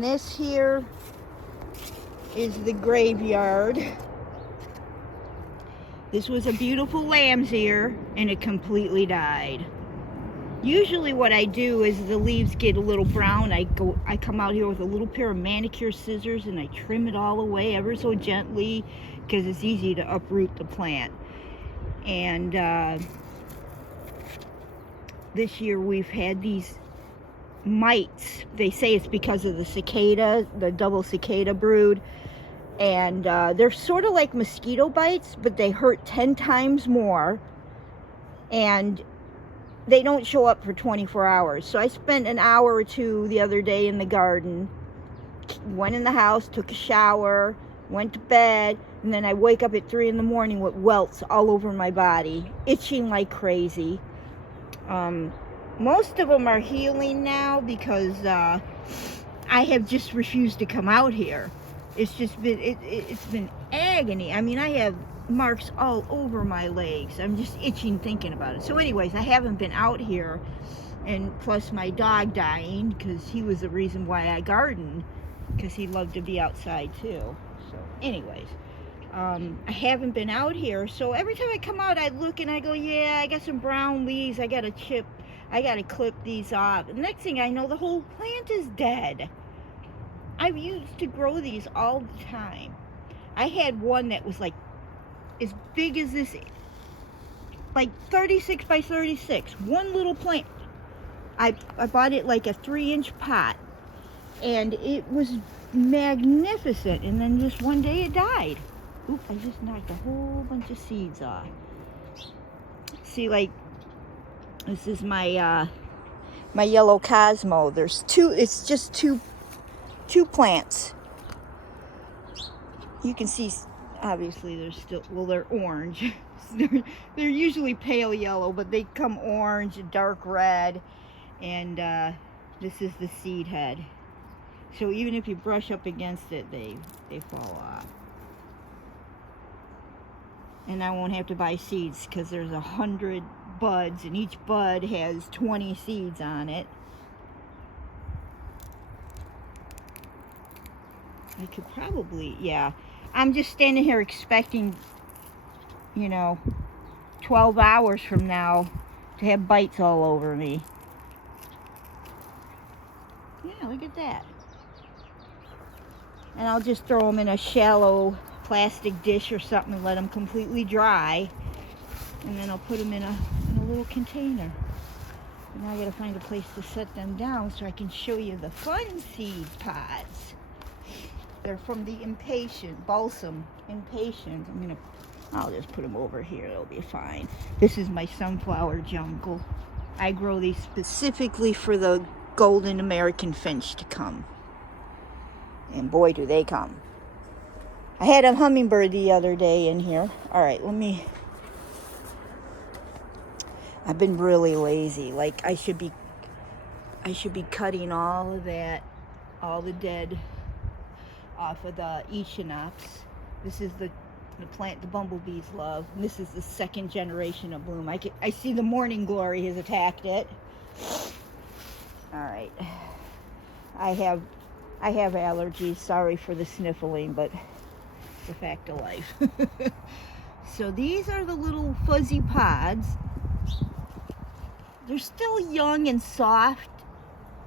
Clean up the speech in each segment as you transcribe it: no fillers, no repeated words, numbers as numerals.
And this here is the graveyard. This was a beautiful lamb's ear, and it completely died. Usually what I do is the leaves get a little brown. I come out here with a little pair of manicure scissors and I trim it all away ever so gently because it's easy to uproot the plant. And this year we've had these mites. They say it's because of the cicada, the double cicada brood. And they're sort of like mosquito bites, but they hurt 10 times more. And they don't show up for 24 hours. So I spent an hour or two the other day in the garden, went in the house, took a shower, went to bed, and then I wake up at 3 in the morning with welts all over my body, itching like crazy. Most of them are healing now because I have just refused to come out here. It's just been, it's been agony. I mean, I have marks all over my legs. I'm just itching thinking about it. So anyways, I haven't been out here, and plus my dog dying, because he was the reason why I gardened, because he loved to be outside too. So anyways, I haven't been out here, so every time I come out I look and I go, yeah, I got some brown leaves, I gotta clip these off. The next thing I know, the whole plant is dead. I used to grow these all the time. I had one that was like as big as this, like 36 by 36, one little plant. I bought it like a 3-inch pot, and it was magnificent, and then just one day it died. Oop, I just knocked a whole bunch of seeds off. See, like, this is my my yellow Cosmo. There's it's just two plants. You can see, obviously they're still, well, they're orange. They're usually pale yellow, but they come orange, dark red, and this is the seed head. So even if you brush up against it, they fall off. And I won't have to buy seeds because there's 100 buds, and each bud has 20 seeds on it. I could probably, yeah. I'm just standing here expecting, 12 hours from now to have bites all over me. Yeah, look at that. And I'll just throw them in a shallow plastic dish or something and let them completely dry. And then I'll put them in a little container. And now I gotta find a place to set them down so I can show you the fun seed pods. They're from the Impatient, Balsam Impatient. I'll just put them over here, it'll be fine. This is my sunflower jungle. I grow these specifically for the golden American finch to come. And boy, do they come. I had a hummingbird the other day in here. All right, I've been really lazy. Like, I should be cutting all of that, all the dead off of the Echinops. This is the plant the bumblebees love. And this is the 2nd generation of bloom. I see the morning glory has attacked it. All right. I have allergies. Sorry for the sniffling, but it's a fact of life. So these are the little fuzzy pods. They're still young and soft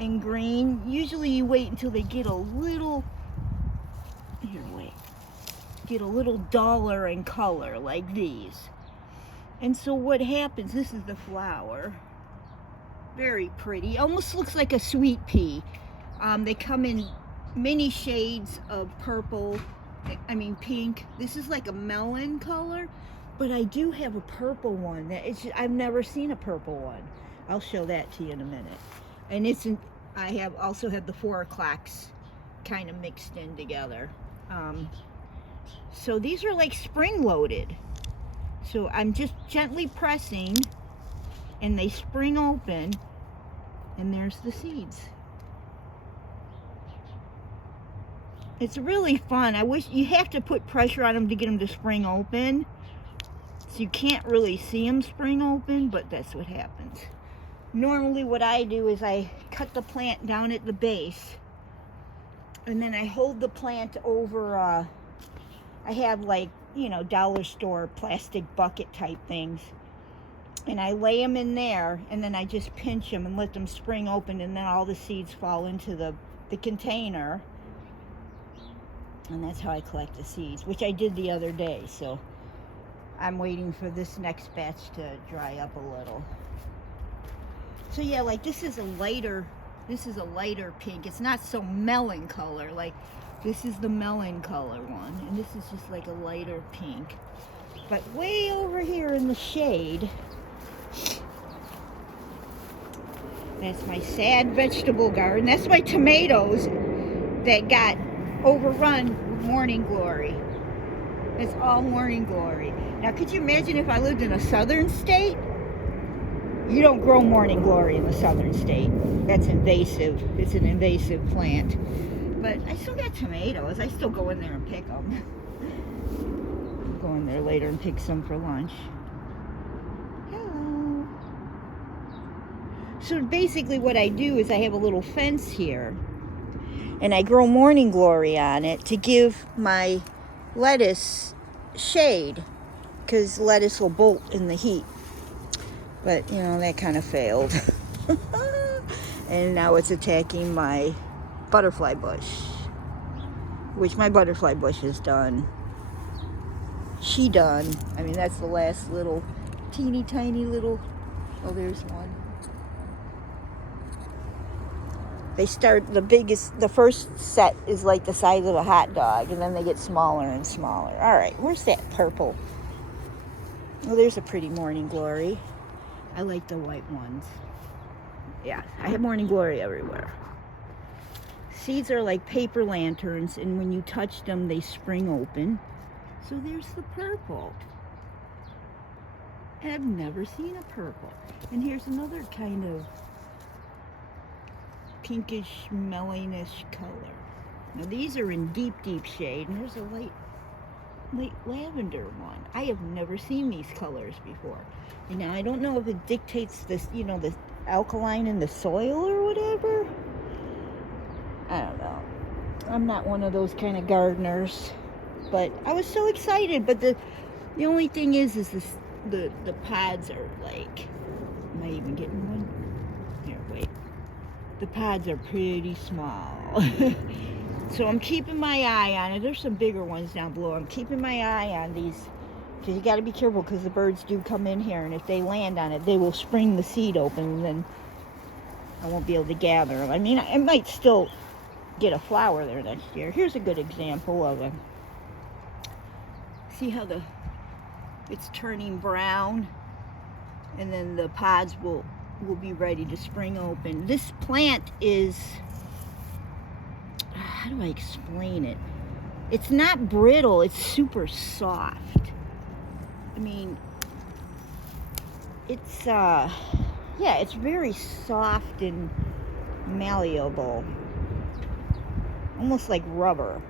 and green. Usually you wait until they get a little duller in color, like these. And so what happens, this is the flower. Very pretty. Almost looks like a sweet pea. They come in many shades of purple, pink. This is like a melon color, but I do have a purple one. I've never seen a purple one. I'll show that to you in a minute. And I also have the 4 o'clocks kind of mixed in together. So these are like spring loaded. So I'm just gently pressing and they spring open, and there's the seeds. It's really fun. I wish you have to put pressure on them to get them to spring open. So you can't really see them spring open, but that's what happens. Normally what I do is I cut the plant down at the base And then I hold the plant over, I have like, you know, dollar store plastic bucket type things. And I lay them in there, and then I just pinch them and let them spring open, and then all the seeds fall into the container. And that's how I collect the seeds, which I did the other day. So I'm waiting for this next batch to dry up a little. So yeah, like this is a lighter pink. It's not so melon color. Like this is the melon color one, and this is just like a lighter pink. But way over here in the shade, that's my sad vegetable garden. That's my tomatoes that got overrun with morning glory. It's all morning glory. Now, could you imagine if I lived in a southern state? You don't grow morning glory in the southern state. That's invasive. It's an invasive plant. But I still got tomatoes. I still go in there and pick them. I'll go in there later and pick some for lunch. Hello. So basically what I do is I have a little fence here, and I grow morning glory on it to give my lettuce shade, because lettuce will bolt in the heat. But, you know, that kind of failed. And now it's attacking my butterfly bush, which my butterfly bush is done. She done. I mean, that's the last little, teeny tiny little, oh, there's one. They start, the first set is like the size of a hot dog, and then they get smaller and smaller. All right, where's that purple? Oh, there's a pretty morning glory. I like the white ones. Yeah, I have morning glory everywhere. Seeds are like paper lanterns, and when you touch them, they spring open. So there's the purple. And I've never seen a purple. And here's another kind of pinkish, melonish color. Now these are in deep, deep shade, and there's a light lavender one. I have never seen these colors before. And now I don't know if it dictates this, you know, the alkaline in the soil or whatever. I don't know. I'm not one of those kind of gardeners, but I was so excited. But the only thing is this, the pods are like, am I even getting one? Here, wait. The pods are pretty small. So I'm keeping my eye on it. There's some bigger ones down below. I'm keeping my eye on these, because you got to be careful, because the birds do come in here, and if they land on it, they will spring the seed open, and then I won't be able to gather them. I mean, I might still get a flower there next year. Here's a good example of a, see how it's turning brown, and then the pods will be ready to spring open. This plant is, how do I explain it? It's not brittle, it's super soft. I mean, it's yeah, it's very soft and malleable, almost like rubber.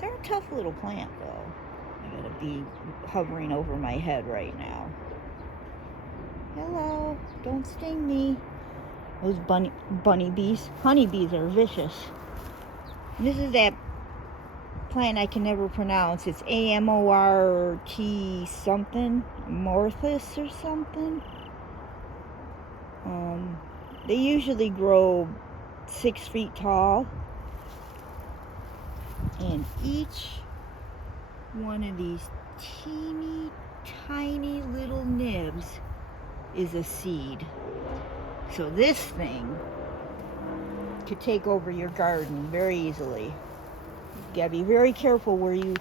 They're a tough little plant, though. I gotta be hovering over my head right now. Hello, don't sting me. Those bunny bees, honeybees are vicious. This is that plant I can never pronounce. It's Amort something, Amorthus or something. They usually grow 6 feet tall, and each one of these teeny tiny little nibs is a seed. So this thing could take over your garden very easily. You gotta be very careful where you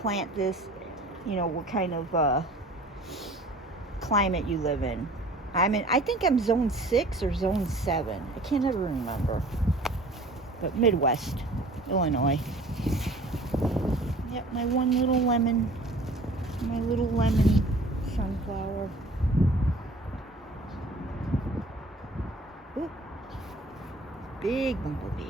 plant this, you know, what kind of climate you live in. I think I'm zone 6 or zone 7. I can't ever remember. But Midwest, Illinois. Yep, my little lemon sunflower. Ooh, big bumblebee.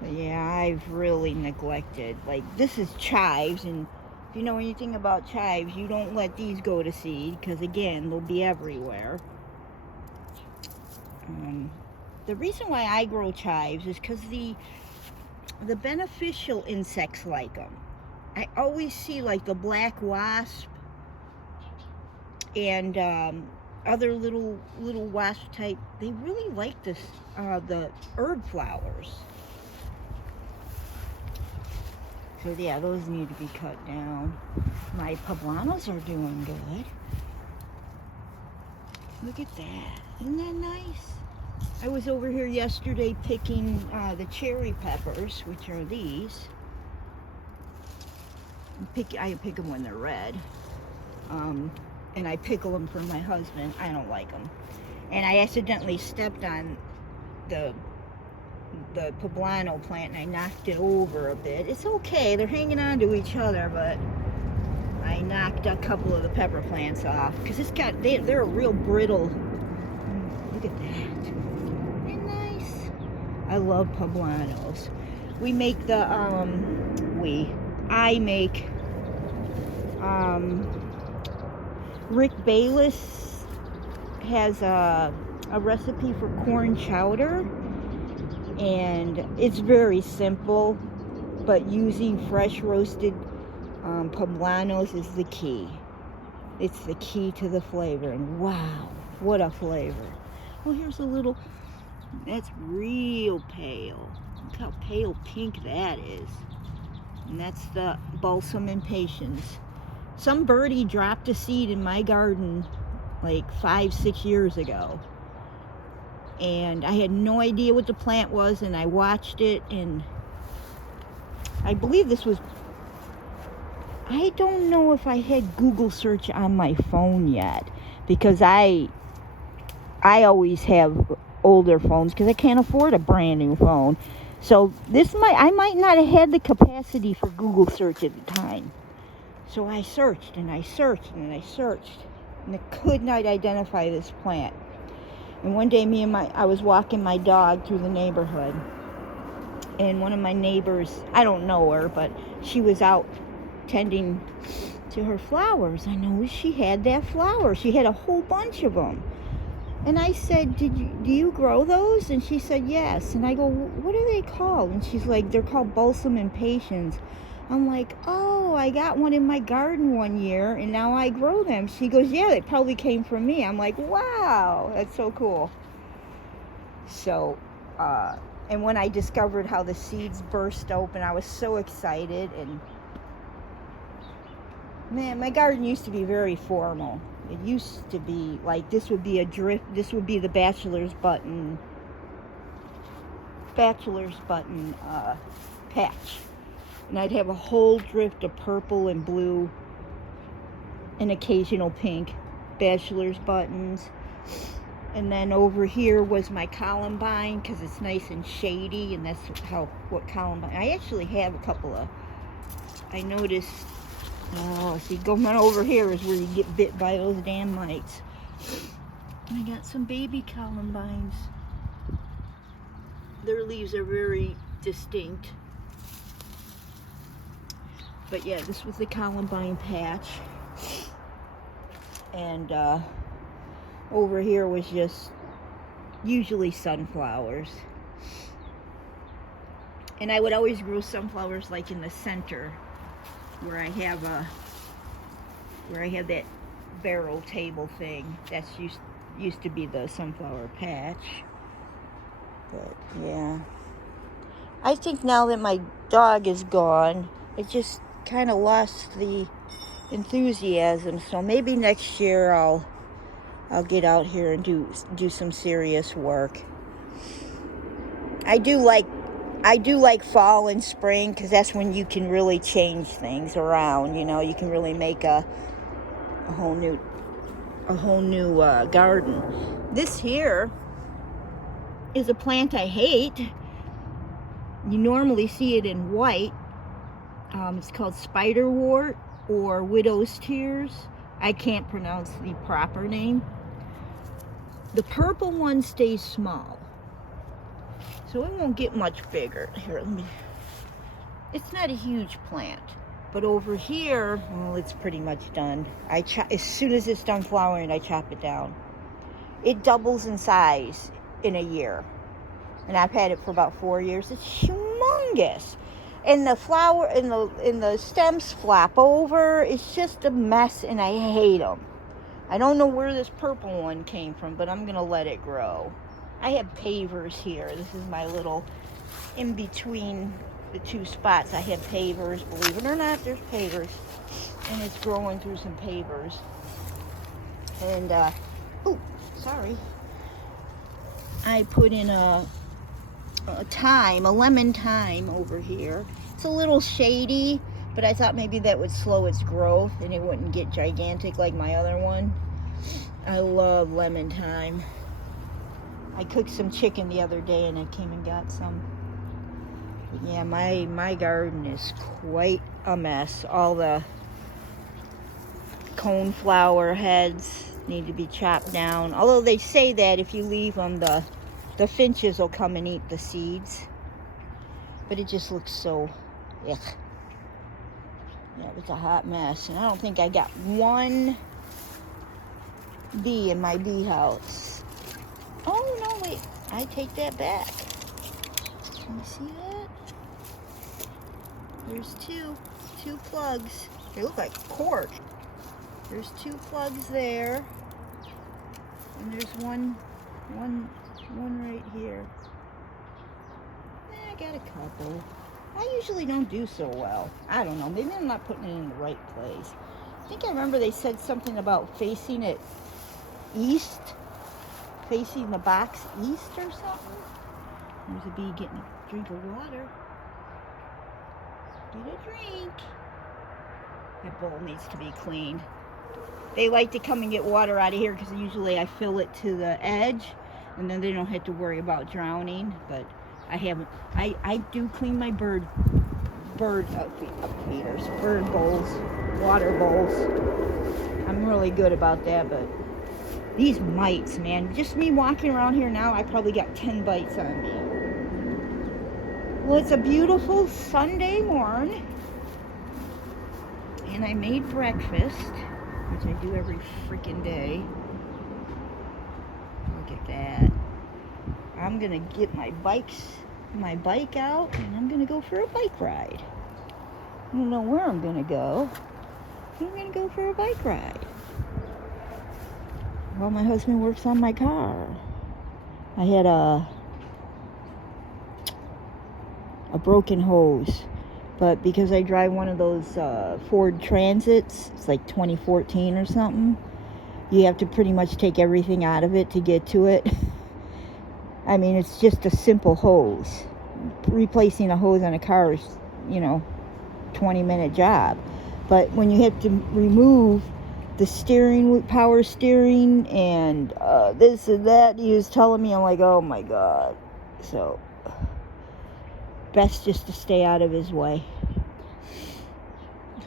But yeah, I've really neglected. Like, this is chives, and if you know anything about chives, you don't let these go to seed, because again, they'll be everywhere. The reason why I grow chives is because the beneficial insects like them. I always see like the black wasp and other little wasp type. They really like this the herb flowers. So yeah, those need to be cut down. My poblanos are doing good. Look at that. Isn't that nice? I was over here yesterday picking the cherry peppers, which are these. I pick them when they're red. And I pickle them for my husband. I don't like them. And I accidentally stepped on the poblano plant and I knocked it over a bit. It's okay, they're hanging on to each other, but I knocked a couple of the pepper plants off because they're a real brittle. Look at that. Isn't that nice? I love poblanos. We make I make Rick Bayless has a recipe for corn chowder, and it's very simple, but using fresh roasted poblanos is the key. It's the key to the flavor, and wow, what a flavor. Oh, here's a little, that's real pale. Look how pale pink that is. And that's the balsam impatiens. Some birdie dropped a seed in my garden like 5-6 years ago. And I had no idea what the plant was, and I watched it, and I believe this was, I don't know if I had Google search on my phone yet, because I always have older phones because I can't afford a brand new phone. So I might not have had the capacity for Google search at the time. So I searched and I searched and I searched, and I could not identify this plant. And one day I was walking my dog through the neighborhood, and one of my neighbors, I don't know her, but she was out tending to her flowers. I noticed she had that flower. She had a whole bunch of them. And I said, do you grow those? And she said, yes. And I go, what are they called? And she's like, they're called balsam impatiens. I'm like, oh, I got one in my garden one year, and now I grow them. She goes, yeah, they probably came from me. I'm like, wow, that's so cool. So, and when I discovered how the seeds burst open, I was so excited. And man, my garden used to be very formal. It used to be like, this would be this would be the bachelor's button patch. And I'd have a whole drift of purple and blue and occasional pink bachelor's buttons. And then over here was my columbine, because it's nice and shady, and that's what columbine. I actually have a couple of, I noticed, see, going over here is where you get bit by those damn mites. I got some baby columbines. Their leaves are very distinct. But yeah, this was the columbine patch. And over here was just usually sunflowers. And I would always grow sunflowers like in the center, where I have that barrel table thing. That's used to be the sunflower patch. But yeah, I think now that my dog is gone, it just kind of lost the enthusiasm. So maybe next year I'll get out here and do some serious work. I do like fall and spring, because that's when you can really change things around. You know, you can really make a whole new garden. This here is a plant I hate. You normally see it in white. It's called spiderwort or widow's tears. I can't pronounce the proper name. The purple one stays small, so it won't get much bigger. Here, it's not a huge plant, but over here, well, it's pretty much done. As soon as it's done flowering, I chop it down. It doubles in size in a year. And I've had it for about 4 years. It's humongous. And the flower and the stems flap over. It's just a mess, and I hate them. I don't know where this purple one came from, but I'm going to let it grow. I have pavers here. This is my little in between the two spots. I have pavers. Believe it or not, there's pavers. And it's growing through some pavers. And, sorry. I put in a lemon thyme over here. It's a little shady, but I thought maybe that would slow its growth and it wouldn't get gigantic like my other one. I love lemon thyme. I cooked some chicken the other day and I came and got some. But yeah, my garden is quite a mess. All the coneflower heads need to be chopped down. Although they say that if you leave them, the finches will come and eat the seeds. But it just looks so, ugh. Yeah, it's a hot mess. And I don't think I got one bee in my bee house. Oh, no, wait. I take that back. Can you see that? There's two plugs. They look like cork. There's 2 plugs there. And there's one right here. I got a couple. I usually don't do so well. I don't know. Maybe I'm not putting it in the right place. I think I remember they said something about facing it east. Facing the box east or something. There's a bee getting a drink of water. Get a drink. That bowl needs to be cleaned. They like to come and get water out of here because usually I fill it to the edge and then they don't have to worry about drowning. But I haven't. I do clean my bird feeders, bird bowls, water bowls. I'm really good about that. But these mites, man, just me walking around here now, I probably got 10 bites on me. Well, it's a beautiful Sunday morning, and I made breakfast, which I do every freaking day. Look at that. I'm gonna get my bike out, and I'm gonna go for a bike ride. I don't know where I'm gonna go. I'm gonna go for a bike ride. Well, my husband works on my car. I had a broken hose, but because I drive one of those Ford Transits, it's like 2014 or something, you have to pretty much take everything out of it to get to it. I mean, it's just a simple hose. Replacing a hose on a car is, 20-minute job. But when you have to remove the steering, power steering, and this and that, he was telling me, I'm like, oh my God. So, best just to stay out of his way.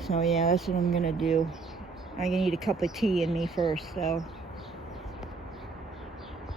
So yeah, that's what I'm gonna do. I'm gonna need a cup of tea in me first, though.